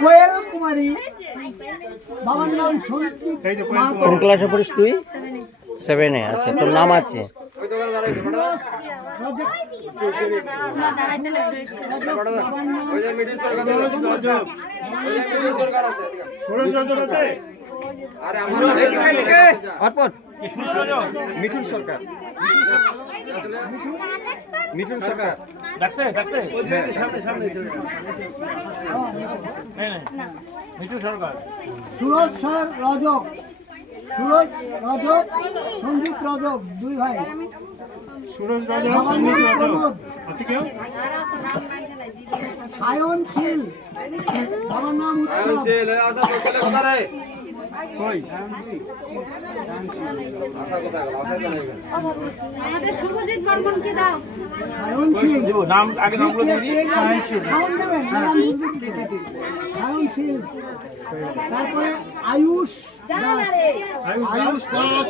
কোয়েল কুমারী, বাবার নাম সঞ্জিত। কোন ক্লাসে পড়িস তুই? 7-এ। আচ্ছা, তোর নাম আছে? মিঠুন সরকার। মিঠুন সরকার ডাকছে ডাকছে সামনে সামনে মিঠুন সরকার। সুরজ রজক, সুরজ রজক, সঞ্জিত রজক, দুই ভাই। সুরজ রাজা, সঞ্জিত রাজা আছে কেউ? সায়ন শীল, বাবার নাম উৎসব। কই? আমাদের শুভজিৎ বর্মনকে দাও। সায়ন শীল, নাম আগে নামগুলো দিয়ে দিই। সায়ন দেবেন, সায়ন শীল। তারপরে আয়ুষ দাস, আয়ুষ দাস।